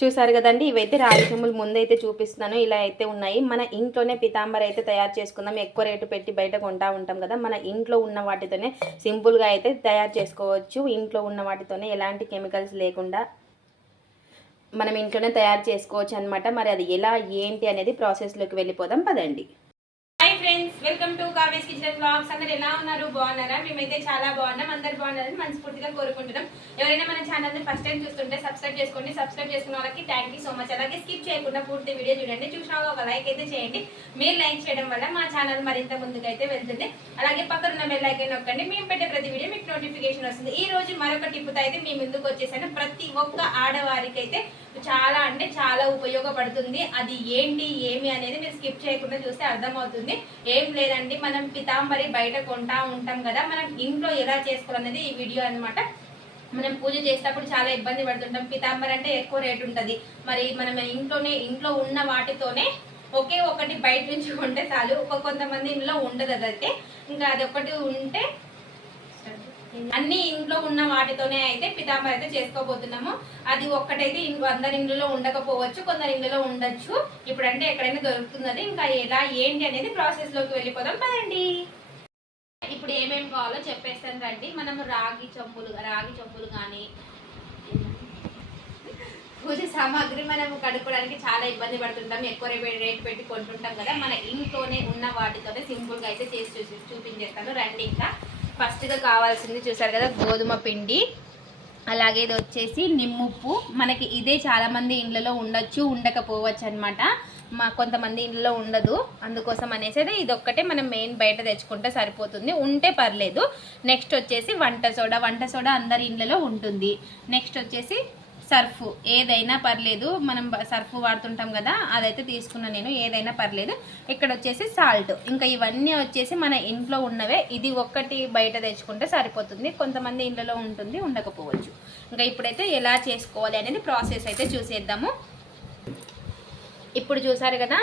చూసారు కదండి ఇవైతే రాగి చెంబులు ముందైతే చూపిస్తున్నాను ఇలా అయితే ఉన్నాయి. మన ఇంట్లోనే పితాంబర్ అయితే తయారు చేసుకుందాం ఎక్కువ రేటు పెట్టి బయట కొంటా ఉంటాం కదా మన ఇంట్లో ఉన్న వాటితోనే సింపుల్గా అయితే తయారు చేసుకోవచ్చు. ఇంట్లో ఉన్న వాటితోనే ఎలాంటి కెమికల్స్ లేకుండా మనం ఇంట్లోనే తయారు చేసుకోవచ్చు అనమాట మరి అది ఎలా ఏంటి అనేది ప్రాసెస్లోకి వెళ్ళిపోదాం పదండి. Welcome to Kaves kitchen blogs అందరు ఎలా ఉన్నారు? బాగున్నారా? మేమైతే చాలా బాగున్నాం. అందరు బాగున్నారని మనస్ఫూర్తిగా కోరుకుంటున్నాం. ఎవరైనా మన ఛానల్ని ఫస్ట్ టైం చూస్తుంటే సబ్స్క్రైబ్ చేసుకోండి. సబ్స్క్రైబ్ చేసుకున్న వాళ్ళకి థ్యాంక్ యూ సో మచ్ అలాగే స్కిప్ చేయకుండా పూర్తి వీడియో చూడండి. చూసినా ఒక లైక్ అయితే చేయండి. మీరు లైక్ చేయడం వల్ల మా ఛానల్ మరింత ముందుకు అయితే వెళ్తుంది. అలాగే పక్కన ఉన్న బెల్ ఐకన్ నొక్కండి. మేము పెట్టే ప్రతి వీడియో మీకు నోటిఫికేషన్ వస్తుంది. ఈ రోజు మరొక టిప్పుతో అయితే మీ ముందుకు వచ్చేసాను. ప్రతి ఒక్క ఆడవారికి అయితే చాలా అంటే చాలా ఉపయోగపడుతుంది. అది ఏంటి ఏమి అనేది మీరు స్కిప్ చేయకుండా చూస్తే అర్థమవుతుంది. ఏం లేదండి. మనం పితాంబరి బయట కొంటా ఉంటాం కదా మనం ఇంట్లో ఎలా చేసుకోవాలనేది ఈ వీడియో అన్నమాట. మనం పూజ చేసేటప్పుడు చాలా ఇబ్బంది పడుతుంటాం. పితాంబరి అంటే ఎక్కువ రేట్ ఉంటుంది. మరి మనం ఇంట్లోనే ఇంట్లో ఉన్న వాటితోనే ఒకే ఒకటి బయట నుంచి కొంటే చాలు. ఒక కొంతమంది ఇంట్లో ఉండదు అదైతే. ఇంకా అది ఒకటి ఉంటే అన్ని ఇంట్లో ఉన్న వాటితోనే అయితే పితాంబరి అయితే చేసుకోబోతున్నాము. అది ఒక్కటైతే అందరి ఇంట్లో ఉండకపోవచ్చు కొందరి ఇంట్లో ఉండొచ్చు. ఇప్పుడు అంటే ఎక్కడైనా దొరుకుతున్నది. ఇంకా ఎలా ఏంటి అనేది ప్రాసెస్లోకి వెళ్ళిపోదాం. పదండి. ఇప్పుడు ఏమేమి కావాలో చెప్పేస్తాను రండి. మనం రాగి చెంబులు రాగి చెంబులు కానీ పూజ సామాగ్రి మనం కడుక్కోవడానికి చాలా ఇబ్బంది పడుతుంటాం. ఎక్కువ రేట్ పెట్టి కొంటుంటాం కదా. మన ఇంట్లోనే ఉన్న వాటితోనే సింపుల్గా అయితే చేసి చూసి చూపించేస్తాను. రండి ఇంకా. ఫస్ట్గా కావాల్సింది చూసారు కదా గోధుమ పిండి. అలాగే ఇది వచ్చేసి నిమ్ముప్పు. మనకి ఇదే చాలామంది ఇండ్లలో ఉండొచ్చు ఉండకపోవచ్చు అనమాట మా కొంతమంది ఇండ్లలో ఉండదు. అందుకోసం అనేసి అయితే ఇది ఒక్కటే మనం మెయిన్ బయట తెచ్చుకుంటే సరిపోతుంది. ఉంటే పర్లేదు. నెక్స్ట్ వచ్చేసి వంట సోడా. వంట సోడా అందరి ఇండ్లలో ఉంటుంది. నెక్స్ట్ వచ్చేసి సర్ఫ్ ఏదైనా పర్లేదు మనం సర్ఫ్ వాడుతుంటాం కదా అదైతే తీసుకున్నా నేను ఏదైనా పర్లేదు. ఇక్కడ వచ్చేసి సాల్ట్. ఇంకా ఇవన్నీ వచ్చేసి మన ఇంట్లో ఉన్నవే. ఇది ఒక్కటి బయట తెచ్చుకుంటే సరిపోతుంది. కొంతమంది ఇంట్లో ఉంటుంది ఉండకపోవచ్చు. ఇంకా ఇప్పుడైతే ఎలా చేసుకోవాలి అనేది ప్రాసెస్ అయితే చూసేద్దాము. ఇప్పుడు చూసారు కదా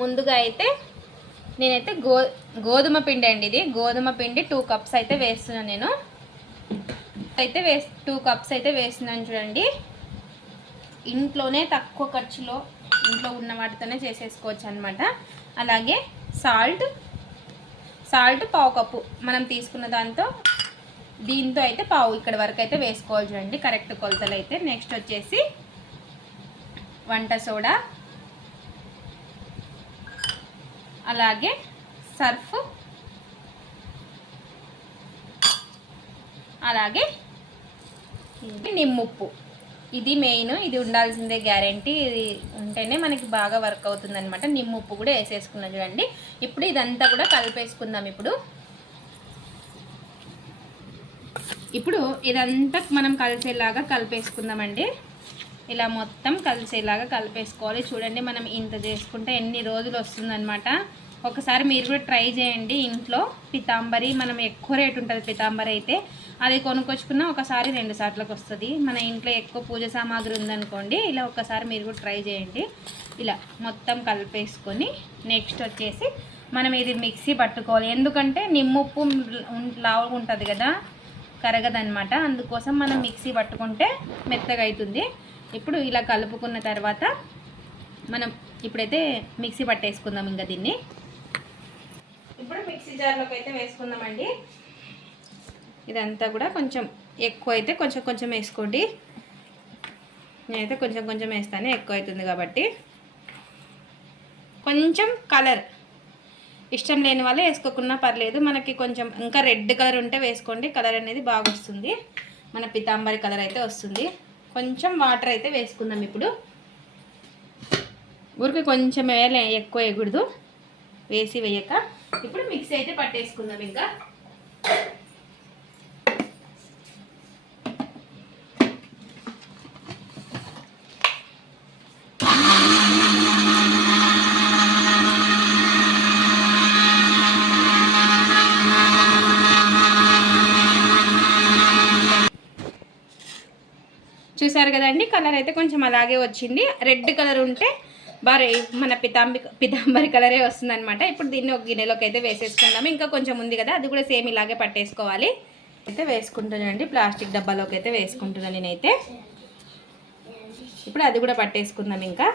ముందుగా అయితే నేనైతే గో గోధుమ పిండి అండి ఇది. గోధుమ పిండి టూ కప్స్ అయితే వేస్తున్నాను నేను. అయితే వేస్ టూ కప్స్ అయితే వేసినాను చూడండి. ఇంట్లోనే తక్కువ ఖర్చులో ఇంట్లో ఉన్న వాటితోనే చేసేసుకోవచ్చు అనమాట అలాగే సాల్ట్ సాల్ట్ పావు కప్పు మనం తీసుకున్న దాంతో దీంతో అయితే పావు ఇక్కడ వరకు అయితే వేసుకోవాలి చూడండి. కరెక్ట్ కొలతలు అయితే. నెక్స్ట్ వచ్చేసి వంట సోడా అలాగే సర్ఫ్ అలాగే నిమ్ముప్పు. ఇది మెయిన్ ఇది ఉండాల్సిందే గ్యారంటీ ఇది ఉంటేనే మనకి బాగా వర్క్ అవుతుంది అనమాట నిమ్ముప్పు కూడా వేసేసుకున్నాం చూడండి. ఇప్పుడు ఇదంతా కూడా కలిపేసుకుందాం ఇప్పుడు. ఇప్పుడు ఇదంతా మనం కలిసేలాగా కలిపేసుకుందామండి. ఇలా మొత్తం కలిసేలాగా కలిపేసుకోవాలి. చూడండి మనం ఇంత చేసుకుంటే ఎన్ని రోజులు వస్తుందన్నమాట. ఒకసారి మీరు కూడా ట్రై చేయండి. ఇంట్లో పితాంబరి మనం ఎక్కువ రేటు ఉంటుంది పితాంబరి అయితే. అది కొనుక్కొచ్చుకున్న ఒకసారి రెండు సార్లకు వస్తుంది. మన ఇంట్లో ఎక్కువ పూజ సామాగ్రి ఉందనుకోండి ఇలా ఒకసారి మీరు కూడా ట్రై చేయండి. ఇలా మొత్తం కలిపేసుకొని నెక్స్ట్ వచ్చేసి మనం ఇది మిక్సీ పట్టుకోవాలి. ఎందుకంటే నిమ్ముప్పు లావుగా ఉంటుంది కదా కరగదనమాట అందుకోసం మనం మిక్సీ పట్టుకుంటే మెత్తగా అవుతుంది ఇప్పుడు ఇలా కలుపుకున్న తర్వాత మనం ఇప్పుడైతే మిక్సీ పట్టేసుకుందాం ఇంకా దీన్ని. ఇప్పుడు మిక్సీ జార్లోకి అయితే వేసుకుందామండి. ఇదంతా కూడా కొంచెం ఎక్కువ అయితే కొంచెం కొంచెం వేసుకోండి. నేనైతే కొంచెం కొంచెం వేస్తాను ఎక్కువ అవుతుంది కాబట్టి. కొంచెం కలర్. ఇష్టం లేని వాళ్ళే వేసుకోకున్నా పర్లేదు. మనకి కొంచెం ఇంకా రెడ్ కలర్ ఉంటే వేసుకోండి. కలర్ అనేది బాగా వస్తుంది. మన పితాంబరి కలర్ అయితే వస్తుంది. కొంచెం వాటర్ అయితే వేసుకుందాం ఇప్పుడు. ఊరికి కొంచెం వేయాలి ఎక్కువ వేయకూడదు. వేసి వేయక. ఇప్పుడు మిక్సీ అయితే పట్టేసుకుందాం ఇంకా. చూసారు కదండి కలర్ అయితే కొంచెం అలాగే వచ్చింది. రెడ్ కలర్ ఉంటే బాగా మన పితాంబి పితాంబరి కలరే వస్తుంది అనమాట ఇప్పుడు దీన్ని ఒక గిన్నెలోకి అయితే వేసేసుకుందాము. ఇంకా కొంచెం ఉంది కదా అది కూడా సేమ్ ఇలాగే పట్టేసుకోవాలి. అయితే వేసుకుంటున్నానండి ప్లాస్టిక్ డబ్బాలోకి అయితే వేసుకుంటున్నాను నేనైతే. ఇప్పుడు అది కూడా పట్టేసుకుందాం ఇంకా.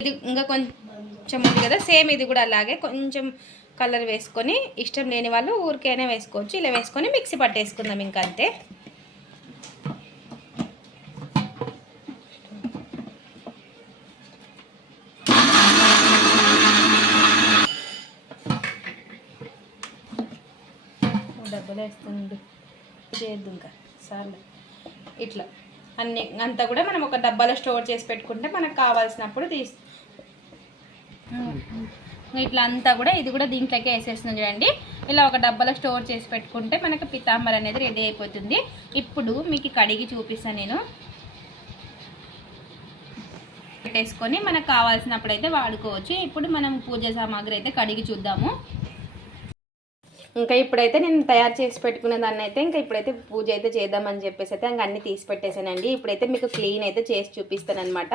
ఇది ఇంకా కొంచెం ఉంది కదా సేమ్ ఇది కూడా అలాగే కొంచెం కలర్ వేసుకొని ఇష్టం లేని వాళ్ళు ఊరికైనా వేసుకోవచ్చు. ఇలా వేసుకొని మిక్సీ పట్టేసుకుందాం ఇంకంతే డబ్బులు వేస్తుంది చేయొద్దు ఇంకా. సార్లు. ఇట్లా. అన్ని అంతా కూడా మనం ఒక డబ్బాలో స్టోర్ చేసి పెట్టుకుంటే మనకు కావాల్సినప్పుడు తీసు ఇట్లా అంతా కూడా ఇది కూడా దీంట్లోకే వేసేస్తున్నాం చూడండి. ఇలా ఒక డబ్బాలో స్టోర్ చేసి పెట్టుకుంటే మనకు పితాంబర్ అనేది రెడీ అయిపోతుంది. ఇప్పుడు మీకు కడిగి చూపిస్తాను నేను. పెట్టేసుకొని మనకు కావాల్సినప్పుడు అయితే వాడుకోవచ్చు. ఇప్పుడు మనం పూజ సామాగ్రి అయితే కడిగి చూద్దాము. ఇంకా ఇప్పుడైతే నేను తయారు చేసి పెట్టుకున్న దాన్ని అయితే ఇంకా ఇప్పుడైతే పూజ అయితే చేద్దామని చెప్పేసి అయితే ఇంకా అన్ని తీసి పెట్టేశానండి. ఇప్పుడైతే మీకు క్లీన్ అయితే చేసి చూపిస్తాను అనమాట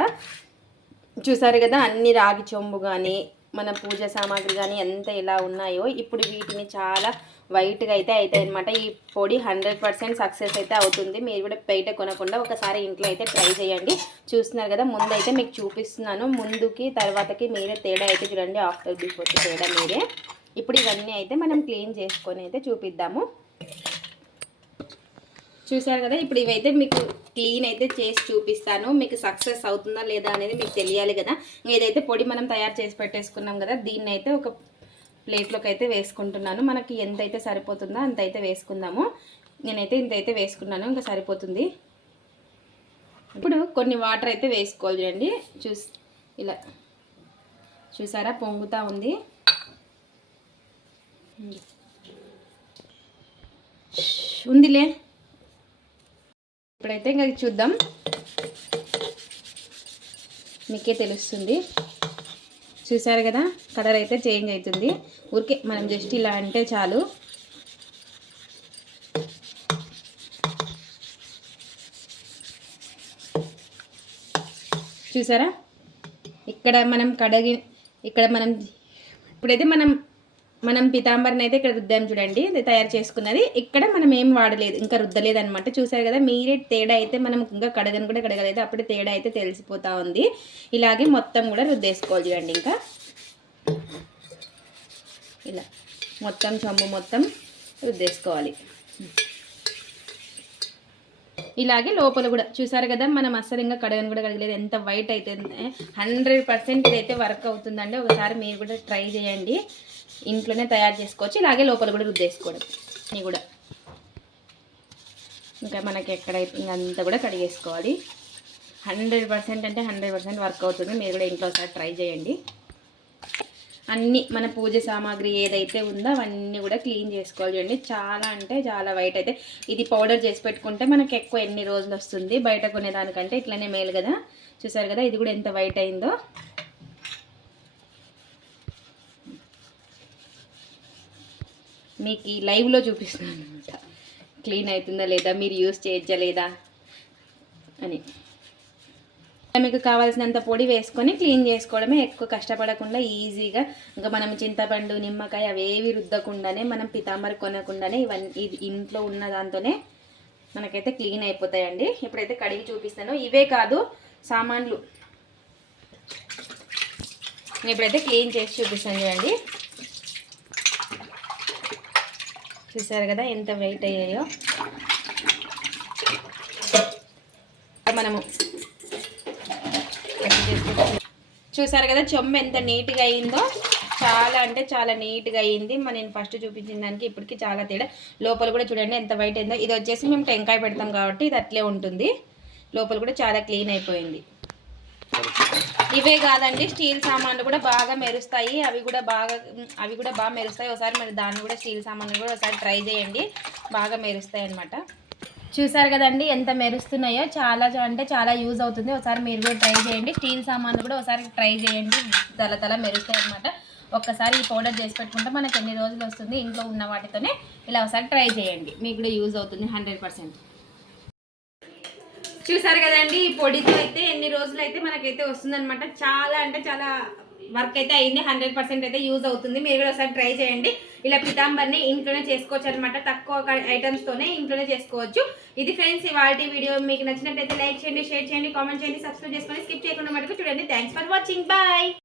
చూసారు కదా అన్ని రాగి చెంబు కానీ మన పూజ సామాగ్రి కానీ ఎంత ఇలా ఉన్నాయో ఇప్పుడు వీటిని చాలా వైట్గా అయితే అవుతాయి అనమాట ఈ పొడి హండ్రెడ్ పర్సెంట్ సక్సెస్ అయితే అవుతుంది. మీరు కూడా బయట కొనకుండా ఒకసారి ఇంట్లో అయితే ట్రై చేయండి. చూస్తున్నారు కదా ముందైతే మీకు చూపిస్తున్నాను. ముందుకి తర్వాతకి మీరే తేడా అయితే చూడండి. ఆఫ్టర్ బిఫోర్ తేడా మీరే. ఇప్పుడు ఇవన్నీ అయితే మనం క్లీన్ చేసుకొని అయితే చూపిద్దాము. చూసారు కదా ఇప్పుడు ఇవైతే మీకు క్లీన్ అయితే చేసి చూపిస్తాను. మీకు సక్సెస్ అవుతుందా లేదా అనేది మీకు తెలియాలి కదా. ఏదైతే పొడి మనం తయారు చేసి పెట్టేసుకున్నాం కదా దీన్ని అయితే ఒక ప్లేట్లోకి అయితే వేసుకుంటున్నాను. మనకి ఎంతైతే సరిపోతుందో అంత అయితే వేసుకుందాము. నేనైతే ఇంత అయితే వేసుకున్నాను ఇంకా సరిపోతుంది. ఇప్పుడు కొన్ని వాటర్ అయితే వేసుకోవాలి చూడండి. చూస్ ఇలా చూసారా పొంగుతూ ఉంది. ఉందిలే. ఇప్పుడైతే ఇంకా చూద్దాం. మీకే తెలుస్తుంది. చూసారు కదా? కలర్ అయితే చేంజ్ అవుతుంది. ఊరికే మనం జస్ట్ ఇలా అంటే చాలు. చూసారా? ఇక్కడ మనం కడగి ఇక్కడ మనం ఇప్పుడైతే మనం మనం పితాంబరిని అయితే ఇక్కడ రుద్దాం చూడండి. తయారు చేసుకున్నది. ఇక్కడ మనం ఏం వాడలేదు ఇంకా రుద్దలేదు అనమాట చూసారు కదా మీరే తేడా అయితే మనం ఇంకా కడగను కూడా కడగలేదు. అప్పుడు తేడా అయితే తెలిసిపోతూ ఉంది. ఇలాగే మొత్తం కూడా రుద్దేసుకోవాలి చూడండి ఇంకా. ఇలా మొత్తం చంబు మొత్తం రుద్దేసుకోవాలి. ఇలాగే లోపల కూడా చూసారు కదా మనం అస్సలు ఇంకా కడగను కూడా కడగలేదు. ఎంత వైట్ అయితే హండ్రెడ్ పర్సెంట్ ఇదైతే వర్క్ అవుతుందండి. ఒకసారి మీరు కూడా ట్రై చేయండి. ఇంట్లోనే తయారు చేసుకోవచ్చు ఇలాగే లోపల కూడా రుద్దేసుకోవడం. ఇవి కూడా. ఇంకా మనకి ఎక్కడైతే ఇంకంతా కూడా కడిగేసుకోవాలి హండ్రెడ్ పర్సెంట్ అంటే హండ్రెడ్ పర్సెంట్ వర్క్ అవుతుంది. మీరు కూడా ఇంట్లో ఒకసారి ట్రై చేయండి. అన్ని మన పూజ సామాగ్రి ఏదైతే ఉందో అవన్నీ కూడా క్లీన్ చేసుకోవాలి చూడండి. చాలా అంటే చాలా వైట్ అయితే. ఇది పౌడర్ చేసి పెట్టుకుంటే మనకి ఎక్కువ ఎన్ని రోజులు వస్తుంది? బయట కొనేదానికంటే ఇట్లనే మేలు కదా. చూసారు కదా? ఇది కూడా ఎంత వైట్ అయిందో. మీకు ఈ లైవ్లో చూపిస్తున్నాను అనమాట. క్లీన్ అవుతుందా లేదా? మీరు యూస్ చేయొచ్చా లేదా అని. మీకు కావాల్సినంత పొడి వేసుకొని క్లీన్ చేసుకోవడమే ఎక్కువ కష్టపడకుండా ఈజీగా ఇంకా మనం చింతపండు నిమ్మకాయ అవేవి రుద్దకుండానే మనం పితాంబరి కొనకుండానే ఇవన్నీ ఇది ఇంట్లో ఉన్న దాంతోనే మనకైతే క్లీన్ అయిపోతాయండి. ఇప్పుడైతే కడిగి చూపిస్తాను. ఇవే కాదు సామాన్లు. ఇప్పుడైతే క్లీన్ చేసి చూపిస్తాను చూడండి. చూసారు కదా ఎంత వెయిట్ అయ్యాయో. మనము చూసారు కదా చెమ్మ ఎంత నీట్గా అయిందో. చాలా అంటే చాలా నీట్గా అయింది. మరి నేను ఫస్ట్ చూపించిన దానికి ఇప్పటికి చాలా తేడా. లోపల కూడా చూడండి ఎంత వైట్ అయిందో. ఇది వచ్చేసి మేము టెంకాయ పెడతాం కాబట్టి ఇది అట్లే ఉంటుంది. లోపల కూడా చాలా క్లీన్ అయిపోయింది. ఇవే కాదండి. స్టీల్ సామాన్లు కూడా బాగా మెరుస్తాయి. అవి కూడా బాగా అవి కూడా బాగా మెరుస్తాయి. ఒకసారి మరి దాన్ని కూడా స్టీల్ సామాన్లు కూడా ఒకసారి ట్రై చేయండి. బాగా మెరుస్తాయి అనమాట చూసారు కదండి ఎంత మెరుస్తున్నాయో. చాలా అంటే చాలా యూజ్ అవుతుంది. ఒకసారి మీరు కూడా ట్రై చేయండి. స్టీల్ సామాన్లు కూడా ఒకసారి ట్రై చేయండి. తల తల మెరుస్తాయి అనమాట ఒక్కసారి ఈ పౌడర్ చేసి పెట్టుకుంటే మనకి ఎన్ని రోజులు వస్తుంది? ఇంట్లో ఉన్న వాటితోనే ఇలా ఒకసారి ట్రై చేయండి. మీకు కూడా యూజ్ అవుతుంది హండ్రెడ్ పర్సెంట్. చూసారు కదండి ఈ పొడితో అయితే ఎన్ని రోజులు అయితే మనకైతే వస్తుందన్నమాట. చాలా అంటే చాలా వర్క్ అయితే అయింది హండ్రెడ్ పర్సెంట్ అయితే యూజ్ అవుతుంది. మీరు కూడా ఒకసారి ట్రై చేయండి. ఇలా పితాంబర్ని ఇంట్లోనే చేసుకోవచ్చు అనమాట తక్కువ ఐటమ్స్తోనే ఇంట్లోనే చేసుకోవచ్చు. ఇది ఫ్రెండ్స్ ఇవాళ వీడియో మీకు నచ్చినట్టయితే లైక్ చేయండి షేర్ చేయండి కామెంట్ చేయండి సబ్స్క్రైబ్ చేసుకొని స్కిప్ చేయకుండా మటుకు చూడండి. Thanks for watching bye